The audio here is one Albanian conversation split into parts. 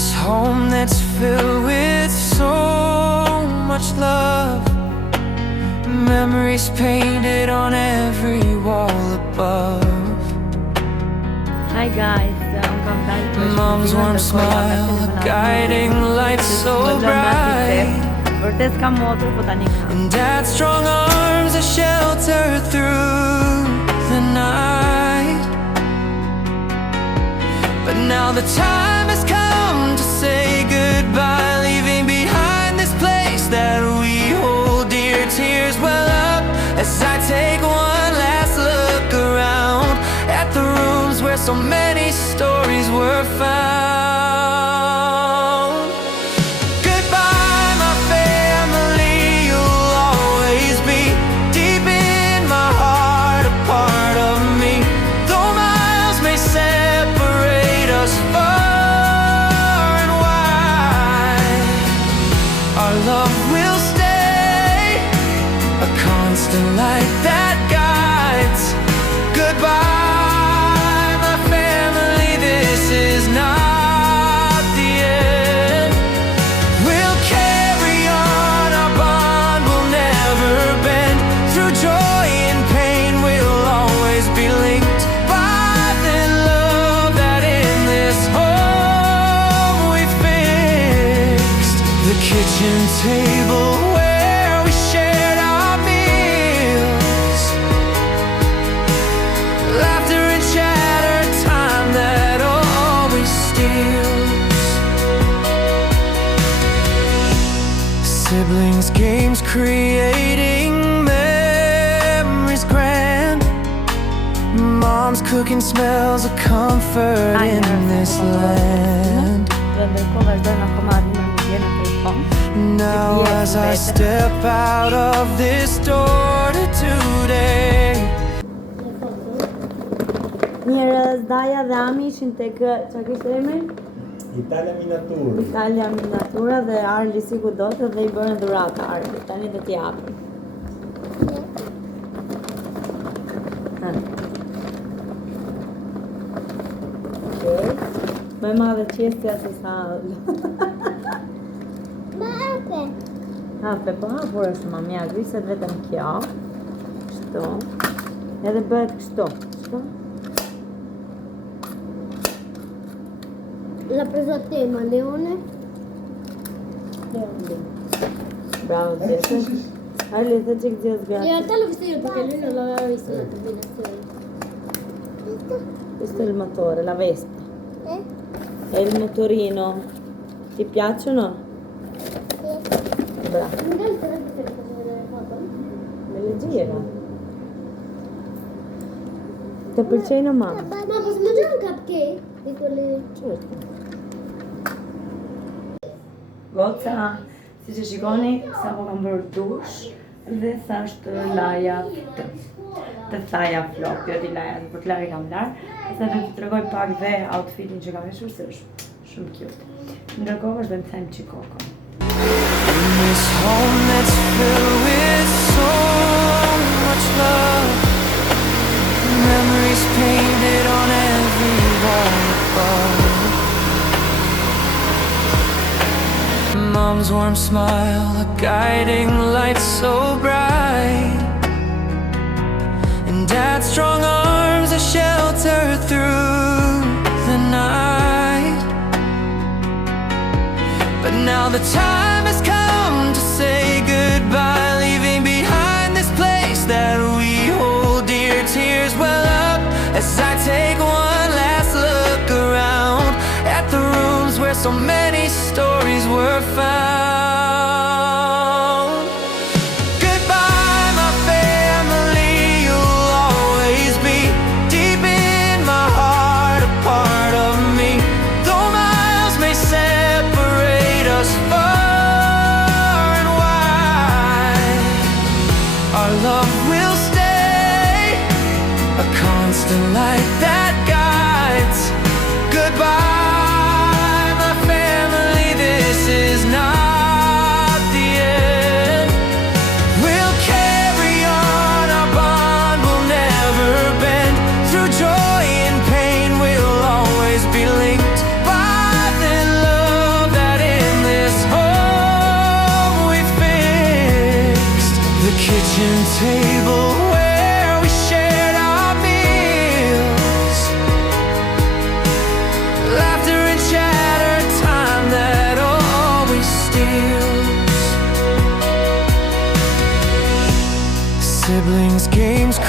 this home that's filled with so much love, memories painted on every wall above. Hi guys, welcome back to Mom's warm smile, a guiding light so bright, Vërtet ka motor, po tani ka. and Dad's strong arms a shelter through the night. But now the time has come to say goodbye, leaving behind this place that we hold dear. Tears well up as I take one last look around at the rooms where so many stories were found. Goodbye, my family, you'll always be deep in my heart, a part of me. Though miles may separate us far and wide, our love will stay, a constant light that guides. Goodbye, my family, this is not the end. We'll carry on, our bond will never bend. Through joy and pain, we'll always be linked by the love that in this home we fixed. The kitchen table where we shared our meals, laughter and chatter, time that always steals. Siblings, games, creating memories grand. Mom's cooking smells of comfort in this land. Now as I step out of this door to today, Njerëz, Daja dhe Ami ishin tek çka kishte emrin? Italia Miniatur. Italia Miniatura dhe Arli si ku dote dhe i bërën dhurata Arli. Tani do t'i japim. Okej. Më madhe qestja se sa. Hape, po hapur është mamja, griset vetëm kjo. Kështu. Edhe bëhet kështu. Kështu. L'ha preso a te, ma Leone? Bravo, Zese. Arli, se që këtë In grazie. realtà l'ho visto io perché lui non l'aveva visto la combinazione. Questo è il motore, la Vespa. Eh? È il motorino. Ti piacciono? Bravo. Magari sarebbe per faccio vedere le foto. Me le gira. Të pëlqejnë ma? Ma posso mangiare un cupcake? Di quelli... Certo. Goca, si që shikoni, sa po kam bërë dush dhe thashtë laja të thaja flok, jo t'i laja, për t'larë kam larë, sa do t'i tregoj pak dhe outfitin që kam veshur, se është shumë cute. Ndërkohë është dhe më them qikoko. in this home that's filled with so much love, memories painted on every wall above. Mom's warm smile, a guiding light so bright, and Dad's strong arms a shelter through the night. But now the time has come to say goodbye, leaving behind this place that we hold dear. Tears well up as I take one last look around at the rooms where so many stories were found. Goodbye, my family, you'll always be deep in my heart, a part of me. Though miles may separate us far and wide, our love will stay, a constant light that guides. Goodbye, my family, this is not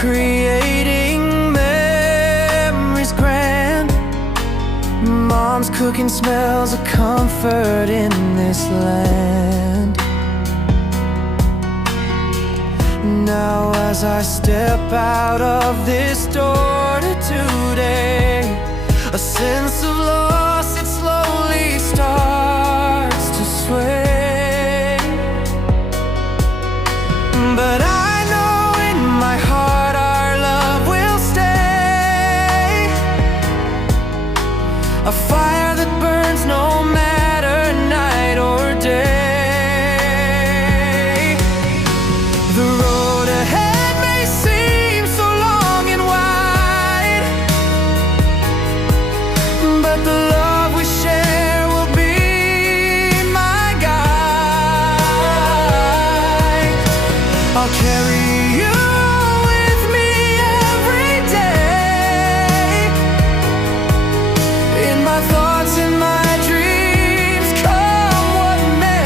creating memories grand. Mom's cooking smells of comfort in this land. Now as I step out of this door to today, a sense of loss, it slowly starts to sway. But I know in my heart our love will stay, a fire that burns no matter night or day. The road ahead may seem so long and wide, but the love we share will be my guide. I'll carry you with me every day, in my thoughts and my dreams, come what may.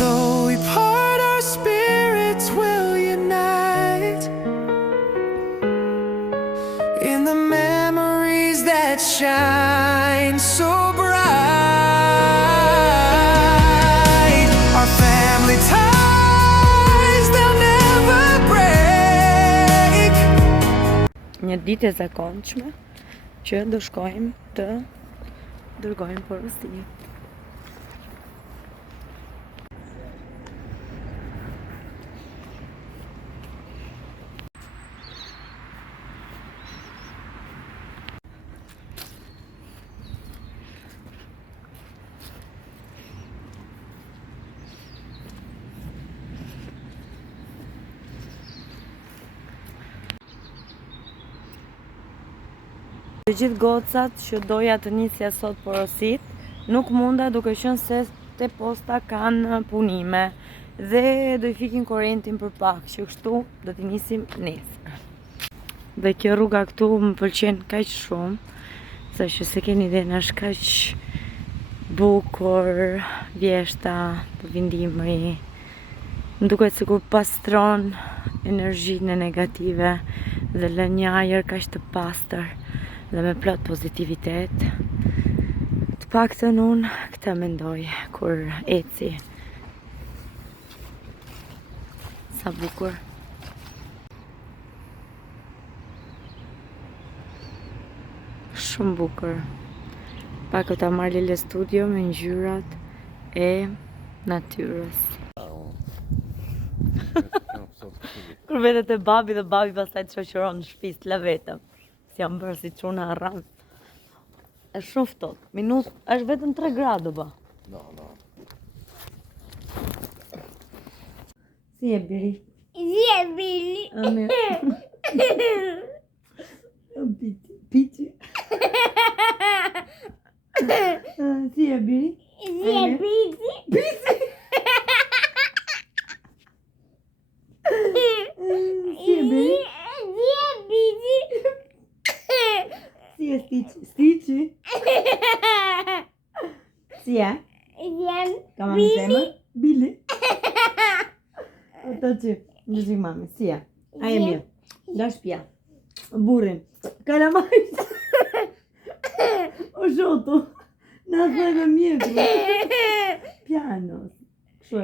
Though we part, our spirits will unite in the memories that shine so bright. Our family ties, they'll never break. Një ditë e zakonshme që do shkojmë të dërgojmë porosi. Të gjithë gocat që doja të nisja sot porosit, nuk munda duke qenë se te posta kanë punime dhe do I fikin korrentin për pak, që kështu do t'i nisim nesër. Dhe kjo rruga këtu më pëlqen kaq shumë, sa që se keni idenë është kaq bukur, vjeshta, përvindimri. Më duket sikur pastron energjinë negative dhe lën një ajër kaq të pastër dhe me plot pozitivitet. Të paktën unë këtë mendoj kur eci. Sa bukur. Shumë bukur. Pak ta marr Lele Studio me ngjyrat e natyrës. Kur vetet e babi dhe babi pastaj të shoqëron në shtëpi s'la vetëm. Si jam bërë si çuna rrant. Është shumë ftohtë. Minutë është vetëm 3 gradë ba. No. Si e biri? Si e biri? Ame. Pici. Si e biri? Si e biri? Pici. Si e biri? Si e Stici? Si e? Ka mami zemër? Bili? Ata që, në zi mami, si e? A e mirë? Nga shpia? Burin? Kalamajt? O shotu? Na thëve mjeku? Piano? Kështu e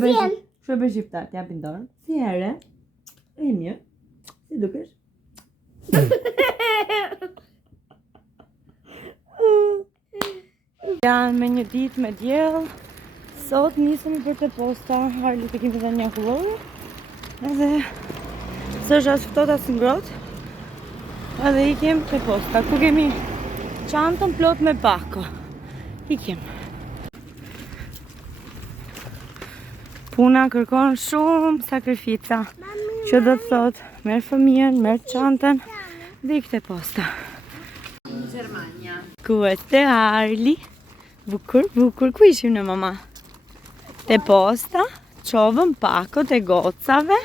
bëj? Kështu e bëj shqiptar, t'japin dorën? Si ere? E mirë? Si dukesh? Janë me një ditë me diell. Sot nisemi për te posta, Harli të kemi dhe një hullur. Edhe s'është as ftohtë as ngrohtë. Edhe ikim te posta, ku kemi çantën plot me pako. Ikim. Puna kërkon shumë sakrifica. Që do të thot, merr fëmijën, merr çantën dhe ik te posta. Gjermania. Ku është Harli? Bukur, bukur, ku ishim në mama? Te posta, qovëm pakot e gocave.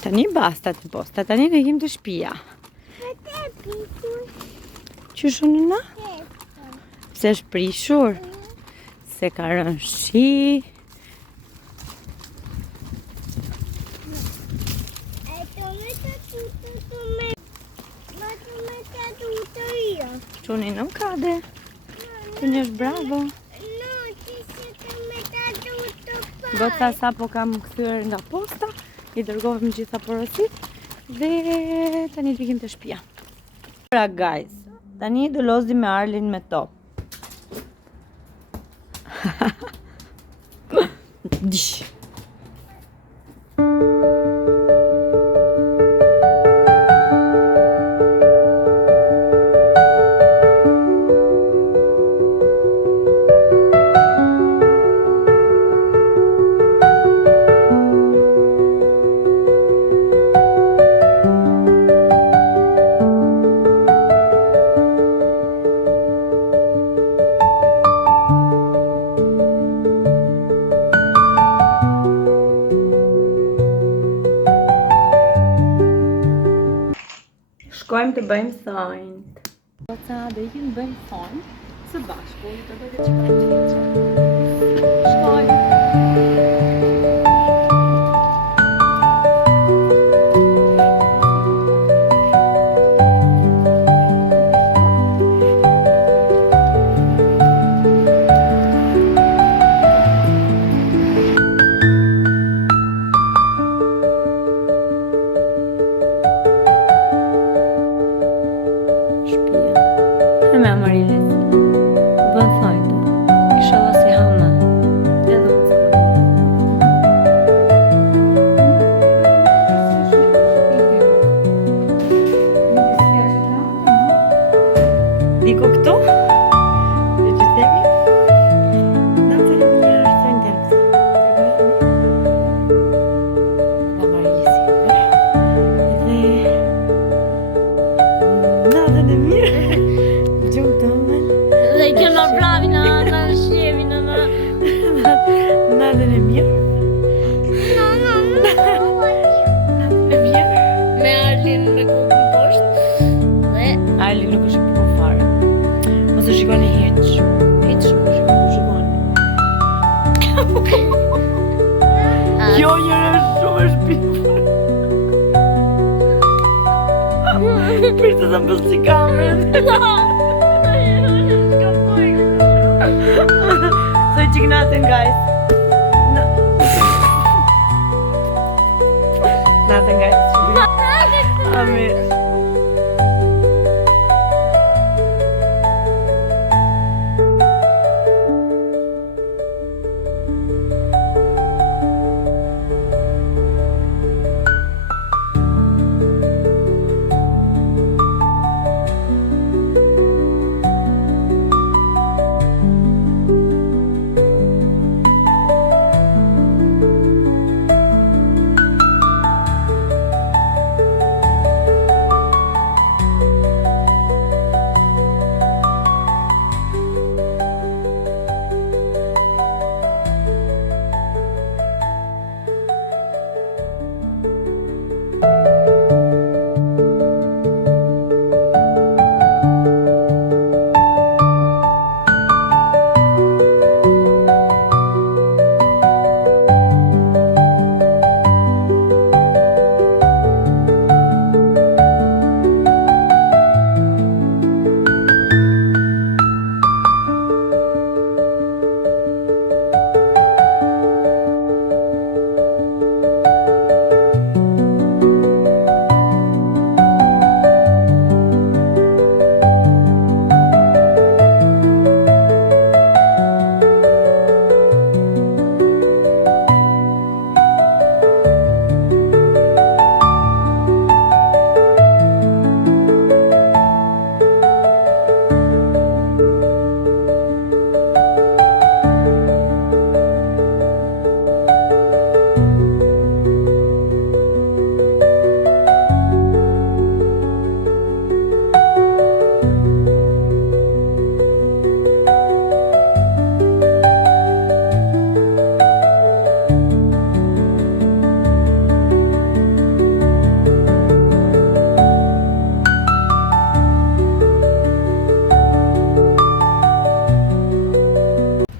Tani basta te posta, tani ne ikim të shtëpia. Qysh nëna? Se është prishur. Se ka rënë shi, Çuni nuk kade. Çuni është bravo. Goca sapo kam kthyer nga posta, I dërgovëm gjitha porosit dhe tani vikim të shtëpia. Pra guys, tani do lozim me Arlin me top. Dish. Shkojmë të bëjmë thonjt. Goca, do ikim të bëjmë thonjt së bashku, të bëjtë që për të fjeqe. Shkojmë. Me Amarilis bën thonjtë. Inshallah si hama. Edhe Diku këtu? Dhe që themi? Da të në mirë thonjtë janë këtu. Amarilisi. Edhe da të në mirë. Dhe kena bravi në shqevi në Natën e mirë. E mirë. me Arlin me kokën poshtë dhe Arli nuk është për fare. Mos e shikoni hiç. Hiç nuk e shikoni. Jo, njëra shumë është pipur. Për të mbëllë si kamerën. Soj që knatën, guys. Natën, guys. Amir.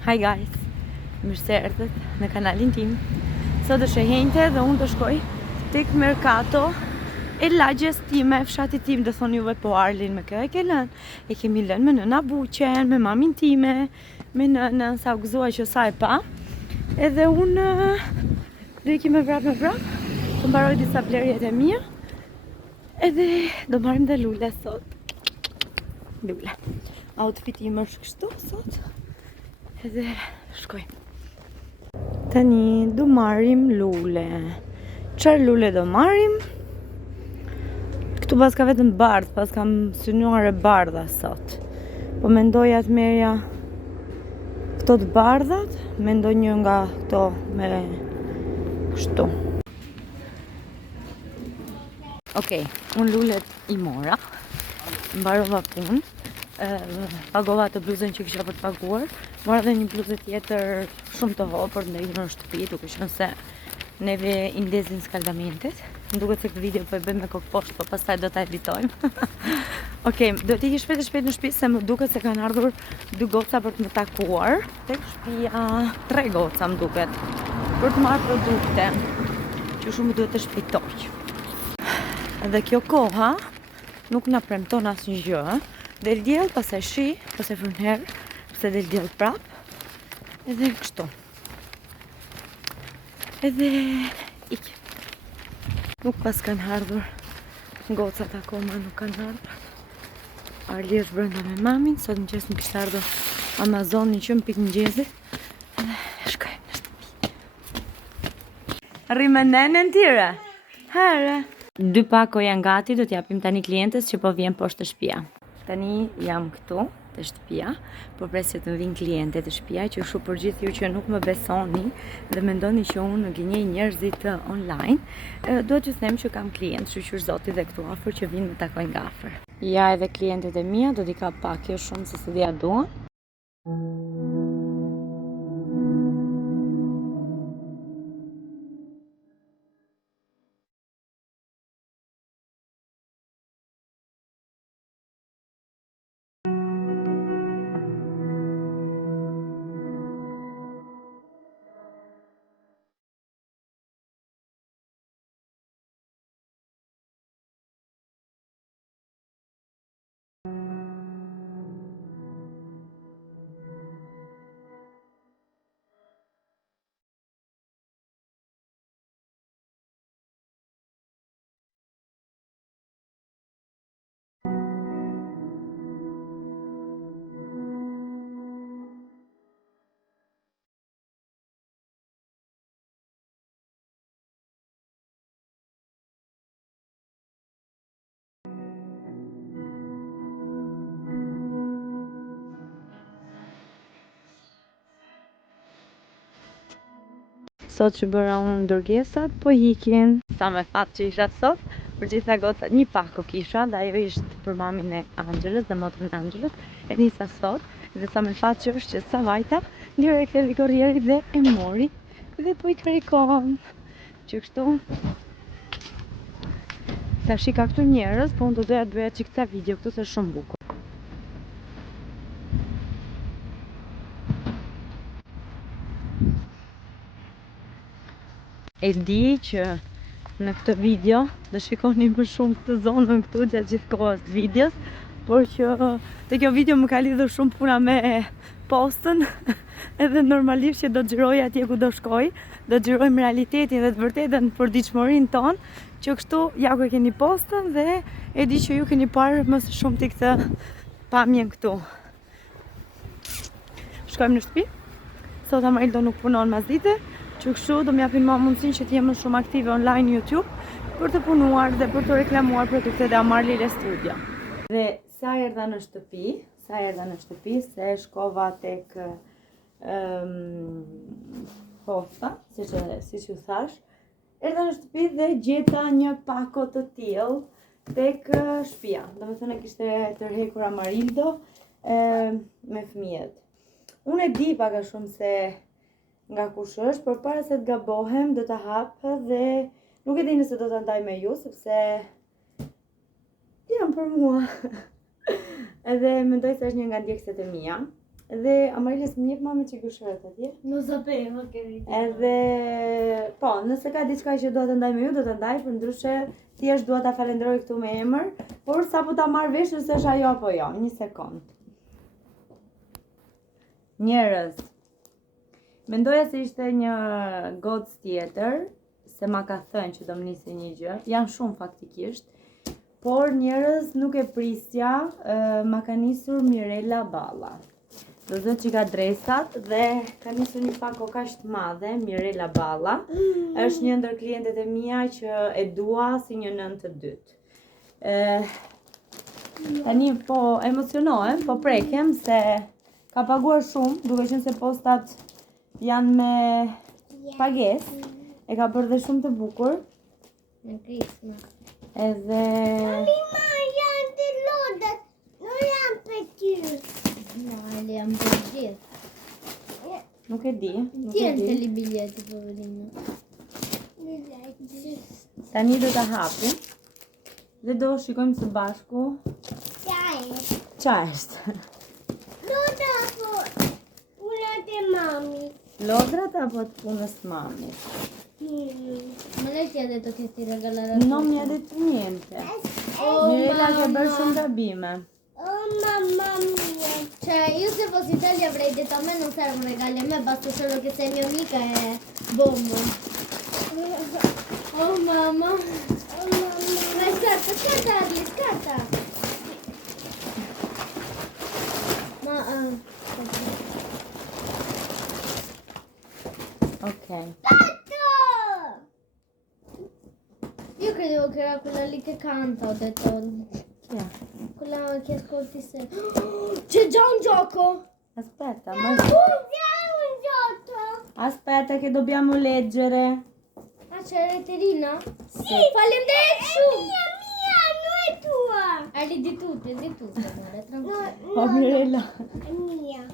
Hi guys, mirë se erdhët në kanalin tim. Sot është e njëjtë dhe unë do shkoj tek Mercato e lagjes time, fshatit tim, do thoni juve po Arlin me kë e ke lënë. E kemi lënë me nëna Buqen, me mamin time, me nënën, sa u gëzua që sa e pa. Edhe unë do i kime vrap, të mbaroj disa blerjet e mia. Edhe do marrim dhe lule sot. Lule. Outfiti im është kështu sot. Edhe shkoj. Tani do marrim lule. Çfarë lule do marrim? Këtu pas ka vetëm bardh, pas kam synuar e bardha sot. Po mendoja të merja këto të bardhat, mendoj një nga këto me kështu. Okej, unë lulet i mora, mbarova punë, pagova të bluzën që kisha për të paguar, mora dhe një bluzë tjetër shumë të hopër ndaj në shtëpi, duke qenë se neve i ndezin skaldamentet. Më duket se këtë video po e bëjmë me kokë poshtë, po pastaj do ta editojmë. Okej, do t'i shpejt në shtëpi se më duket se kanë ardhur 2 goca për të më takuar. Tek shtëpia 3 goca më duket për të marrë produkte që shumë duhet të shpejtoj. Dhe kjo koha nuk na premton asnjë gjë. Del diell, pastaj shi, pastaj frynherë, pastaj del diell prap. Edhe kështu. Edhe ik. Nuk pas kanë ardhur gocat akoma, nuk kanë ardhur. Arli është brenda me mamin, sot mëngjes më kishte ardhur Amazoni që më pikë mëngjesit. Edhe shkojmë në shtëpi. Rrimë nenën tire. Herë. 2 pako janë gati, do t'japim tani klientes që po vjen poshtë të shtëpia. Tani jam këtu të shtëpia, po pres që të vinë kliente të shtëpia, që shu për gjithë ju që nuk më besoni dhe mendoni që unë nuk gjenjej njerëzit online, do t'ju them që kam klient, që zoti dhe këtu afër që vinë më takojnë nga afër. Ja edhe klientet e mia, do t'i ka pak jo shumë se si dhja duan. Sot që bëra unë ndërgesat, po hikin. Sa me fat që isha sot, për gjitha gocat një pako kisha, dhe ajo ishte për mamin e Angelës dhe motrën e Angelës, e nisa sot, dhe sa me fat që është që sa vajta, direkt e korrieri dhe e mori, dhe po i kërikon. Që kështu, ta shika këtu njerës, po unë do doja të bëja që këta video këtu se shumë bukur. E di që në këtë video do shikoni më shumë të zonën këtu gjatë gjithë kohës të videos, por që te kjo video më ka lidhur shumë puna me postën edhe normalisht që do të xhiroj atje ku do shkoj, do të xhirojmë realitetin dhe të vërtetën për ditëshmërinë tonë, që kështu ja ku e keni postën dhe e di që ju keni parë më së shumti këtë pamjen këtu. Shkojmë në shtëpi. Sot Amarildo nuk punon masdite, që kështu do m'japin më mundësinë që t'jem më shumë aktive online në YouTube për të punuar dhe për të reklamuar produktet e Amarlile Studio. Dhe sa erdha në shtëpi, se shkova tek posta, siç ju thash, erdha në shtëpi dhe gjeta një pako të tillë tek shtëpia. Domethënë kishte tërhekur Amarildo me fëmijët. Unë e di pak a shumë se nga kush është, por para se të gabohem do ta hap dhe nuk e di nëse do ta ndaj me ju sepse janë për mua. Edhe mendoj se është një nga ndjekësit e mia. Dhe Amarilis më njeh mami që gëshëret atje. Non sapevo che Edhe po, nëse ka diçka që dua të ndaj me ju, do të ndaj, për ndryshe thjesht dua ta falenderoj këtu me emër, por sapo ta marr vesh nëse është ajo apo jo. Një sekond. Njerëz. Mendoja se ishte një gocë tjetër, se ma ka thënë që do më nisi një gjë. Janë shumë faktikisht. Por njerëz nuk e prisja, ma ka nisur Mirela Balla. Do të thotë që ka dresat dhe ka nisur një fakt kokash të madhe, Mirela Balla. Është një ndër klientet e mia që e dua si një nën të dytë. Tani po emocionohem, po prekem se ka paguar shumë, duke qenë se postat janë me pagesë. E ka bërë dhe shumë të bukur. Në krisma. Edhe Ma janë të lodat, nuk janë për ty. No, le jam për gjithë. nuk e di. Tieni te li biglietti, poverino. Tani do ta hapim dhe do shikojmë së bashku çfarë është. Loda po, punët e mami. Lodrat apo të punës të mamit? Ma lei ti ha detto che ti regalerà Non mi ha detto niente. Mirela che bërë shumë gabime. Oh mamma mia. Cioè, io se fossi te gli avrei detto a me non servono regali, a me basta solo che sei mia amica e bombo. Oh mamma. Oh mamma. Dai, scarta, Arli, scarta. Ma, Ok. io credevo che era quella lì che canta, ho detto. Chi è? Quella che ascolti se. C'è già un gioco! Aspetta, ma... Usiamo un gioco. Aspetta che dobbiamo leggere. Ah, c'è la letterina? Sì. Falli andare su! Mia, non è tua. Di tutte, amore, tranquillo. Oh, Mirela. È mia.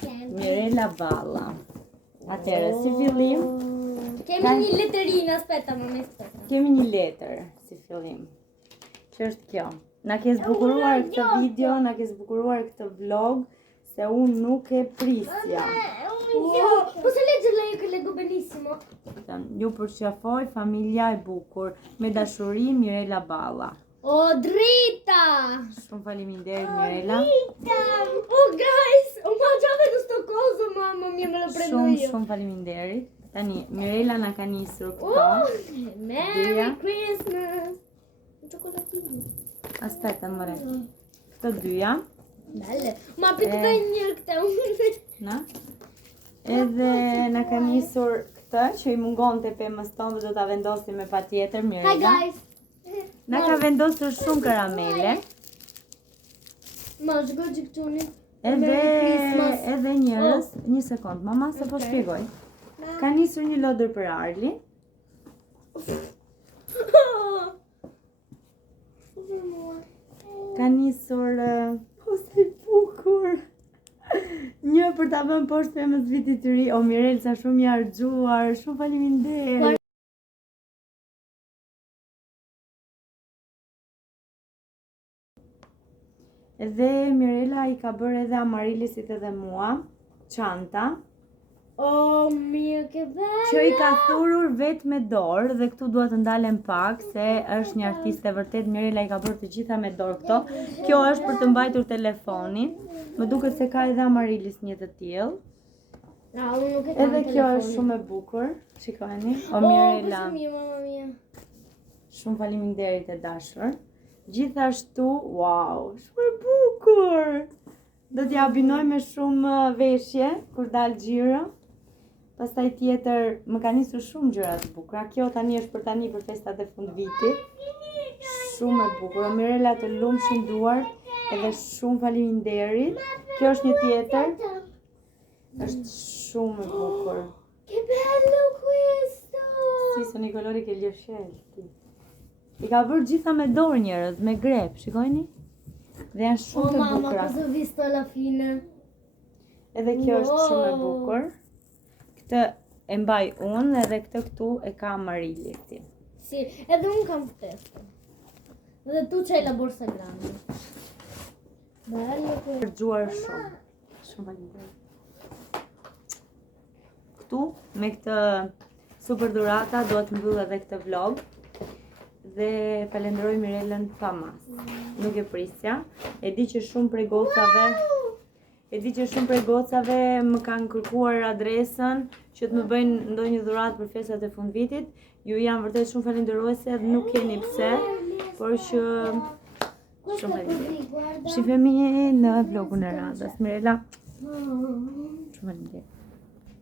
Sempre. Mirela Balla. Atëherë, si fillim, Kemi një letterina, aspetta, mamma, aspetta. kemi një letër si fillim. Që është kjo. Na ke zbukuruar këtë video, na ke zbukuruar këtë vlog, se unë nuk e prisja. Oh, posso leggerla io che leggo benissimo? Ju përqafoj familja e bukur, me dashuri Mirela Balla. Oh, dritta! Shumë faleminderit Mirela. Oh, guys! Ho mangiato questo coso, mamma mia, me lo prendo io. Shumë faleminderit. Tani, Mirela na ka nisur Oh, këto. Merry Dyja. Christmas! Un cioccolatino. Aspetta, amore. Këto dyja. Belle. Ma apri dai një këtë. Na? Edhe na ka nisur këtë që i mungonte pemës tonë dhe do ta vendosim me patjetër Hi, Mirela. guys! Na ka vendosur shumë karamele. Ma zgodzi këtuni. Edhe Merry Christmas. edhe njerëz, një sekond, mama, se po shpjegoj. Ka nisur një lodër për Arli. Ka nisur po sa i bukur. Një për ta vënë poshtë pemës vitit të ri. O Mirel, sa shumë i harxuar. Shumë faleminderit. Edhe Mirela i ka bërë edhe Amarilisit edhe mua çanta Oh mio, che bello! që i ka thurur vetë me dorë dhe këtu dua të ndalem pak se është një artiste vërtet. Mirela i ka bërë të gjitha me dorë këto. Kjo është për të mbajtur telefonin. Më duket se ka edhe Amarilis një të tillë. No, uno che Edhe kjo është shumë e bukur. Shikoni. O Oh, Mirela, questo mio, mamma mia. shumë faleminderit e dashur. Gjithashtu, wow, shumë e bukur. Do t'ja abinoj me shumë veshje kur dal xhiro. Pastaj tjetër, më ka nisur shumë gjëra të bukura. Kjo tani është për tani për festat e fundvitit. Shumë e bukur. O Mirela, të lumshin duart edhe shumë faleminderit. Kjo është një tjetër. Është shumë e bukur. Che bello questo. Si sono i colori che li ho scelti. I ka bërë gjitha me dorë njerëz, me grep, shikojni? Dhe janë Oh shumë të mamma, bukura. cosa ho visto alla fine? Edhe kjo është shumë e Wow. bukur. Këtë e mbaj unë edhe këtë këtu e ka Amarilisti. Sì, ed un campetto. Dove tu c'hai la borsa grande. Bello questo. Përgjuar shumë. Shumë faleminderit. Këtu me këtë super dhurata do të mbyll edhe këtë vlog dhe falenderoj Mirelën pa mas. Nuk e prisja. E di që shumë prej gocave më kanë kërkuar adresën që të më bëjnë ndonjë dhuratë për festat e fundvitit. Ju jam vërtet shumë falenderuese dhe nuk keni pse, por që shumë falenderoj. Shifemi në vlogun e radhës. Mirela, shumë falenderoj.